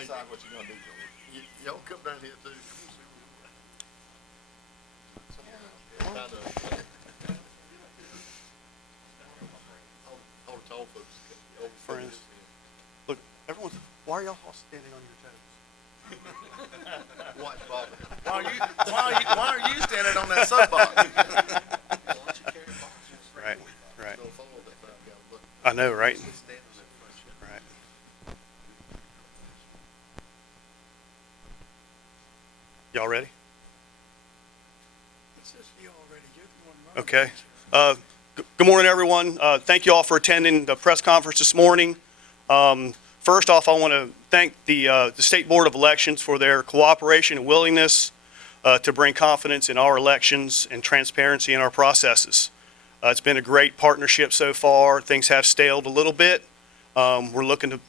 decide what you're gonna do, George. Y'all come down here too. All the tall folks. Friends, look, everyone, why are y'all all standing on your toes? Watch Bobby. Why are you standing on that soapbox? Right, right. Don't follow that crowd, guys, but I know, right? just stand on that front shit. Right. Y'all ready? It says you already. You're the one Okay. Good morning, everyone. Thank you all for attending the press conference this morning. First off, I want to thank the State Board of Elections for their cooperation and willingness to bring confidence in our elections and transparency in our processes. It's been a great partnership so far. Things have staled a little bit. We're looking to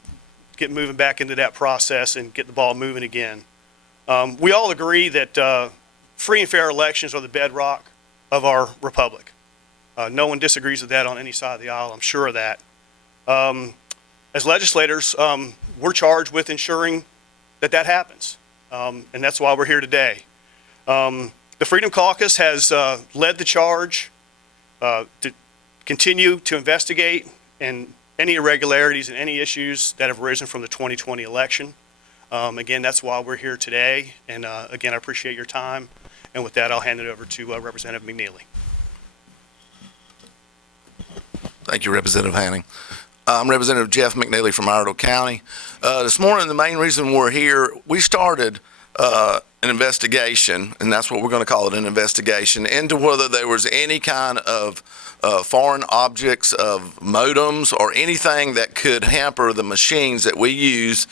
get moving back into that process and get the ball moving again. We all agree that free and fair elections are the bedrock of our republic. No one disagrees with that on any side of the aisle, I'm sure of that. As legislators, we're charged with ensuring that that happens, and that's why we're here today. The Freedom Caucus has led the charge to continue to investigate and any irregularities and any issues that have arisen from the 2020 election. Again, that's why we're here today, and again, I appreciate your time. And with that, I'll hand it over to Representative McNeely. Thank you, Representative Hanning. I'm Representative Jeff McNeely from Durham County. This morning, the main reason we're here, we started an investigation, and that's what we're going to call it, an investigation, into whether there was any kind of foreign objects of modems or anything that could hamper the machines that we use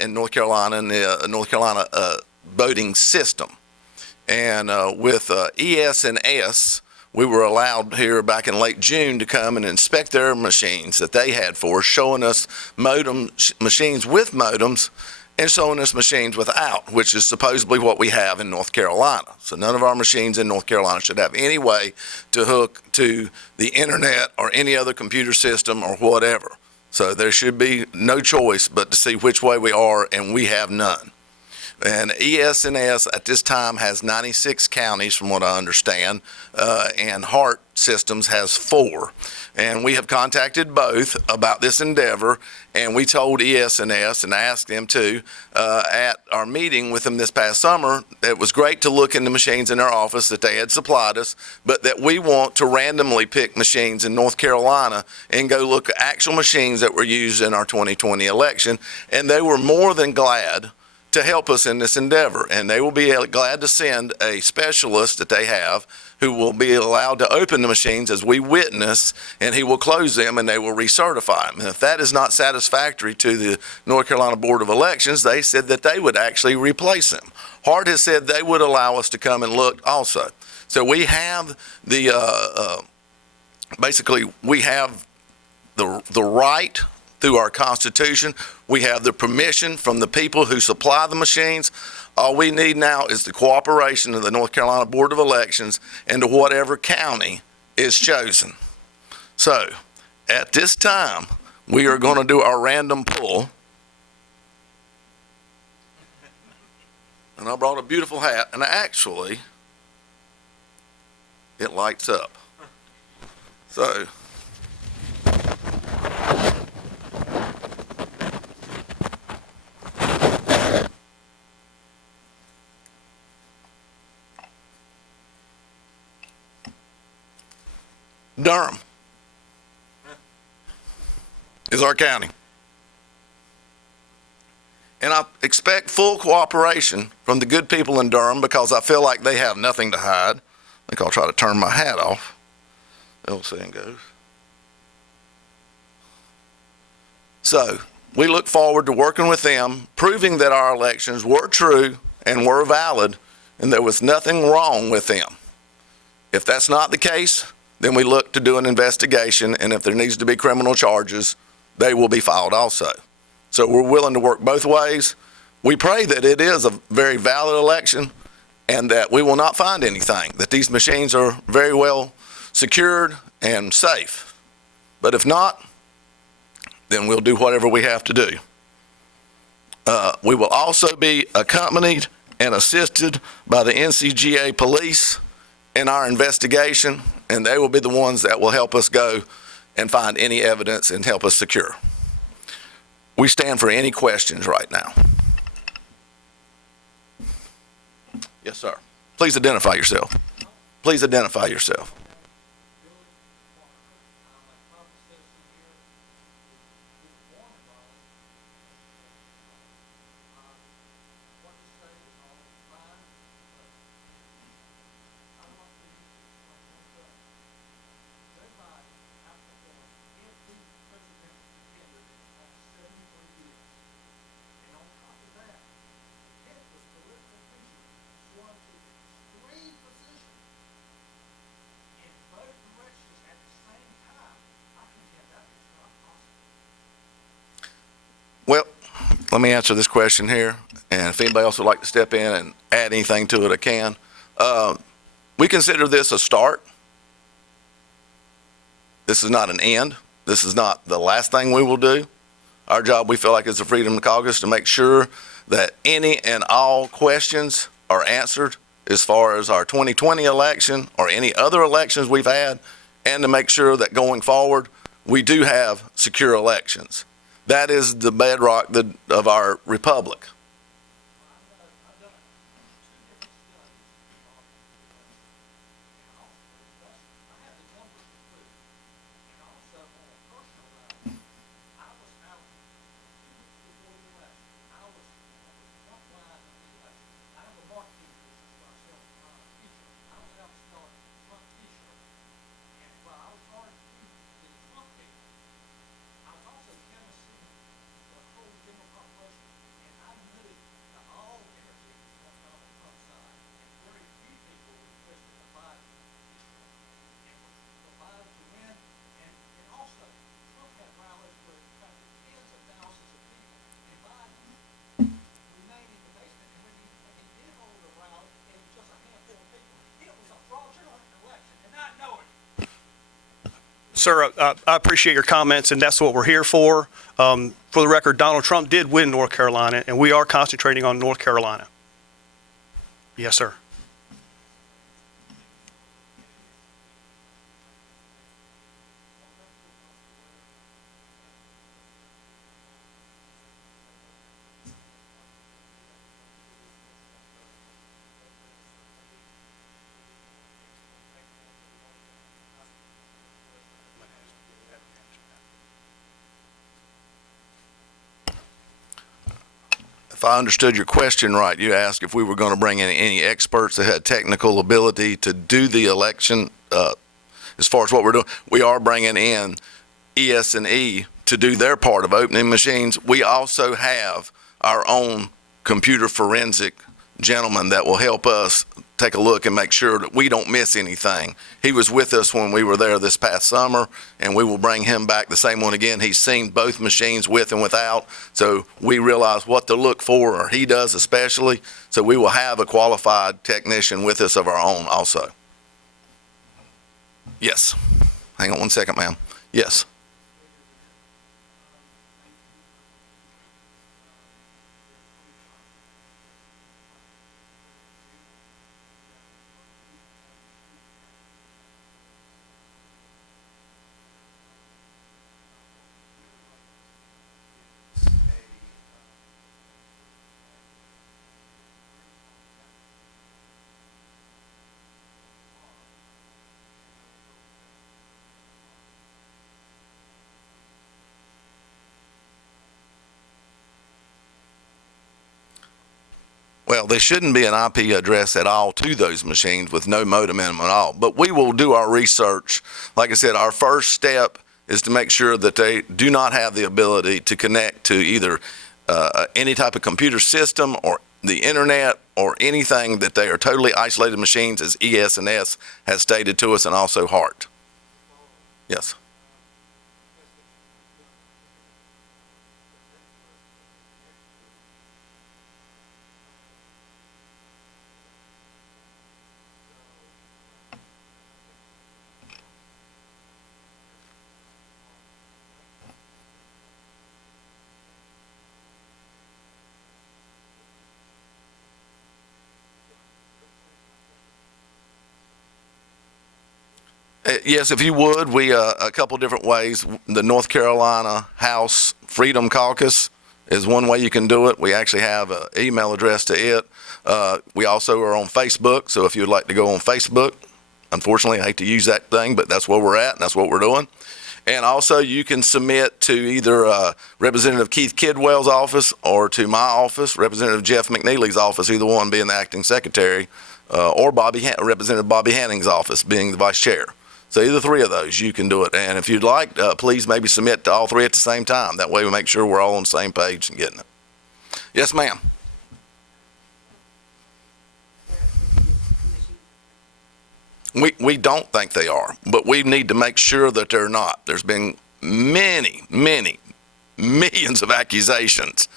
in North Carolina, in the North Carolina voting system. And with ES&S, we were allowed here back in late June to come and inspect their machines that they had for us, showing us machines with modems and showing us machines without, which is supposedly what we have in North Carolina. So none of our machines in North Carolina should have any way to hook to the internet or any other computer system or whatever. So there should be no choice but to see which way we are, and we have none. And ES&S at this time has 96 counties, from what I understand, and HART Systems has 4. And we have contacted both about this endeavor, and we told ES&S and asked them to, at our meeting with them this past summer, it was great to look in the machines in their office that they had supplied us, but that we want to randomly pick machines in North Carolina and go look at actual machines that were used in our 2020 election. And they were more than glad to help us in this endeavor, and they will be glad to send a specialist that they have who will be allowed to open the machines as we witness, and he will close them and they will recertify them. And if that is not satisfactory to the North Carolina Board of Elections, they said that they would actually replace them. HART has said they would allow us to come and look also. So we have the, basically we have the right through our Constitution. We have the permission from the people who supply the machines. All we need now is the cooperation of the North Carolina Board of Elections into whatever county is chosen. So, at this time, we are going to do our random pull. And I brought a beautiful hat, and actually, it lights up. So, Durham is our county. And I expect full cooperation from the good people in Durham, because I feel like they have nothing to hide. I think I'll try to turn my hat off. Little saying goes. So we look forward to working with them, proving that our elections were true and were valid, and there was nothing wrong with them. If that's not the case, then we look to do an investigation, and if there needs to be criminal charges, they will be filed also. So we're willing to work both ways. We pray that it is a very valid election and that we will not find anything, that these machines are very well secured and safe. But if not, then we'll do whatever we have to do. We will also be accompanied and assisted by the NCGA police in our investigation, and they will be the ones that will help us go and find any evidence and help us secure. We stand for any questions right now. Yes, sir. Please identify yourself. Please identify yourself. Well, let me answer this question here, and if anybody else would like to step in and add anything to it, I can. We consider this a start. This is not an end. This is not the last thing we will do. Our job, we feel like, as the Freedom Caucus to make sure that any and all questions are answered as far as our 2020 election or any other elections we've had, and to make sure that going forward, we do have secure elections. That is the bedrock of our republic. Sir, I appreciate your comments, and that's what we're here for. For the record, Donald Trump did win North Carolina, and we are concentrating on North Carolina. Yes, sir. If I understood your question right, you asked if we were going to bring in any experts that had technical ability to do the election. As far as what we're doing, we are bringing in ES&E to do their part of opening machines. We also have our own computer forensic gentleman that will help us take a look and make sure that we don't miss anything. He was with us when we were there this past summer, and we will bring him back, the same one again. He's seen both machines with and without, so we realize what to look for, or he does especially. So we will have a qualified technician with us of our own also. Yes. Hang on one second, ma'am. Yes. Well, there shouldn't be an IP address at all to those machines with no modem in them at all. But we will do our research. Like I said, our first step is to make sure that they do not have the ability to connect to either any type of computer system or the internet or anything, that they are totally isolated machines, as ES&S has stated to us, and also HART. Yes. Yes, if you would, we a couple different ways. The North Carolina House Freedom Caucus is one way you can do it. We actually have an email address to it. We also are on Facebook, so if you'd like to go on Facebook, unfortunately, I hate to use that thing, but that's where we're at, and that's what we're doing. And also, you can submit to either Representative Keith Kidwell's office or to my office, Representative Jeff McNeely's office, either one being the acting secretary, or Representative Bobby Hanning's office being the vice chair. So either three of those, you can do it. And if you'd like, please maybe submit to all three at the same time. That way we make sure we're all on the same page and getting it. Yes, ma'am. We don't think they are, but we need to make sure that they're not. There's been many, many, millions of accusations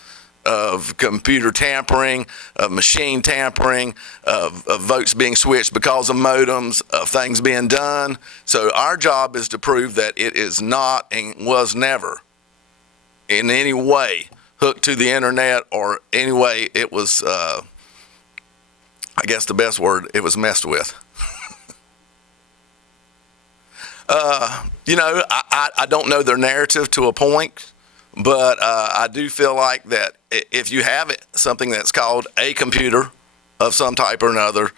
of computer tampering, of machine tampering, of votes being switched because of modems, of things being done. So our job is to prove that it is not and was never in any way hooked to the internet, or any way it was, I guess the best word, it was messed with. I don't know their narrative to a point, but I do feel like that if you have something that's called a computer of some type or another,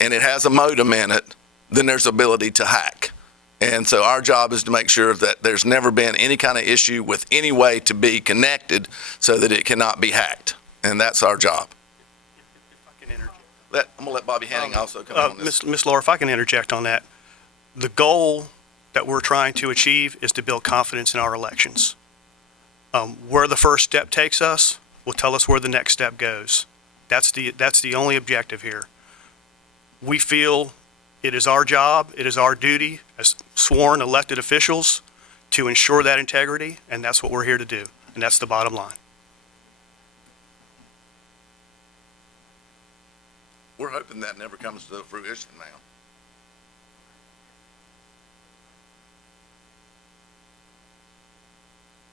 and it has a modem in it, then there's ability to hack. And so our job is to make sure that there's never been any kind of issue with any way to be connected so that it cannot be hacked. And that's our job. If I can interject. I'm going to let Bobby Hanning also come on this. Ms. Laura, if I can interject on that. The goal that we're trying to achieve is to build confidence in our elections. Where the first step takes us will tell us where the next step goes. That's the only objective here. We feel it is our job, it is our duty as sworn elected officials to ensure that integrity, and that's what we're here to do, and that's the bottom line. We're hoping that never comes to fruition now.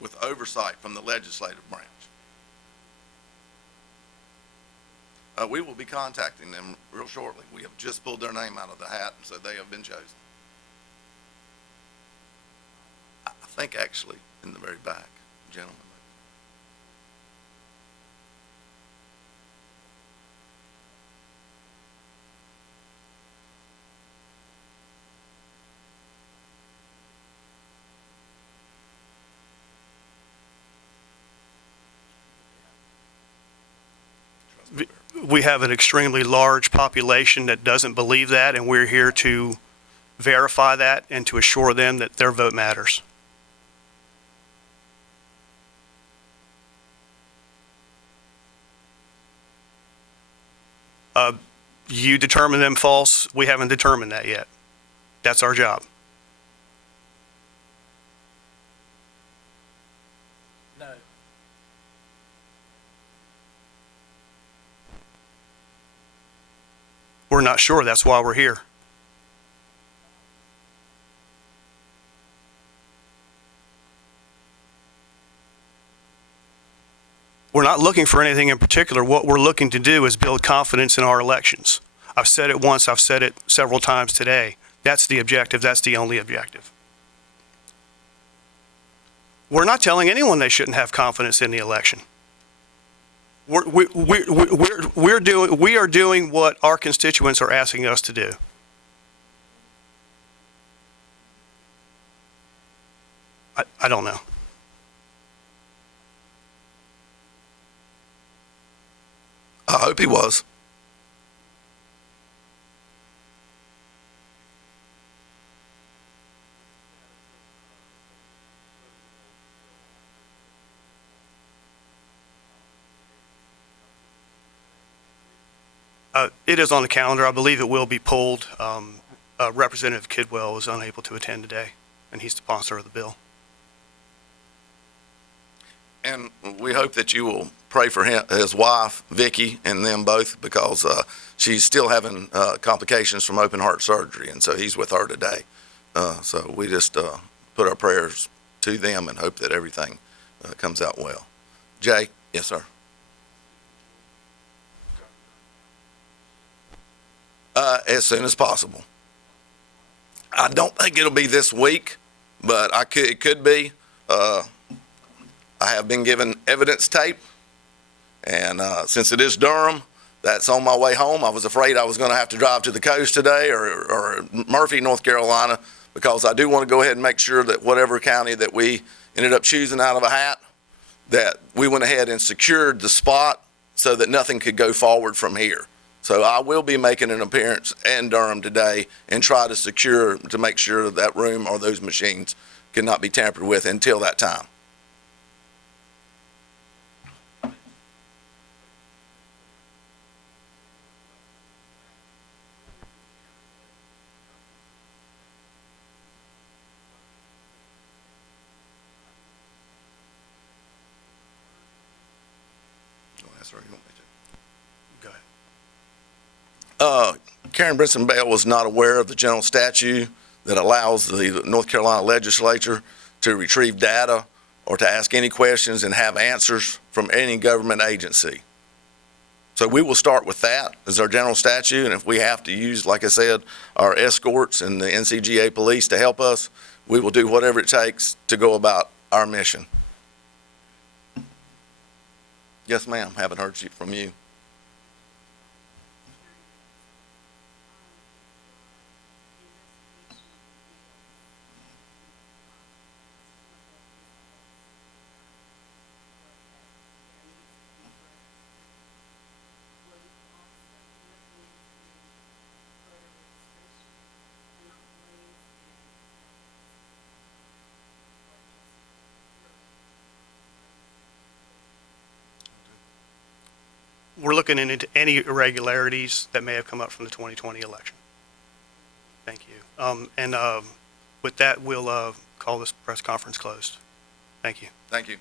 With oversight from the legislative branch. We will be contacting them real shortly. We have just pulled their name out of the hat, and so they have been chosen. I think actually in the very back, gentlemen. We have an extremely large population that doesn't believe that, and we're here to verify that and to assure them that their vote matters. You determine them false. We haven't determined that yet. That's our job. No. We're not sure. That's why we're here. We're not looking for anything in particular. What we're looking to do is build confidence in our elections. I've said it once, I've said it several times today. That's the objective, that's the only objective. We're not telling anyone they shouldn't have confidence in the election. We are doing what our constituents are asking us to do. I don't know. I hope he was. It is on the calendar. I believe it will be pulled. Representative Kidwell was unable to attend today, and he's the sponsor of the bill. And we hope that you will pray for his wife, Vicki, and them both, because she's still having complications from open heart surgery, and so he's with her today. So we just put our prayers to them and hope that everything comes out well. Jay? Yes, sir. As soon as possible. I don't think it'll be this week, but it could be. I have been given evidence tape, and since it is Durham, that's on my way home. I was afraid I was going to have to drive to the coast today or Murphy, North Carolina, because I do want to go ahead and make sure that whatever county that we ended up choosing out of a hat, that we went ahead and secured the spot so that nothing could go forward from here. So I will be making an appearance in Durham today and try to make sure that room or those machines cannot be tampered with until that time. Go ahead. Karen Brinson Bell was not aware of the general statute that allows the North Carolina Legislature to retrieve data or to ask any questions and have answers from any government agency. So we will start with that as our general statute, and if we have to use, like I said, our escorts and the NCGA police to help us, we will do whatever it takes to go about our mission. Yes, ma'am. Haven't heard from you. We're looking into any irregularities that may have come up from the 2020 election. Thank you. And with that, we'll call this press conference closed. Thank you. Thank you.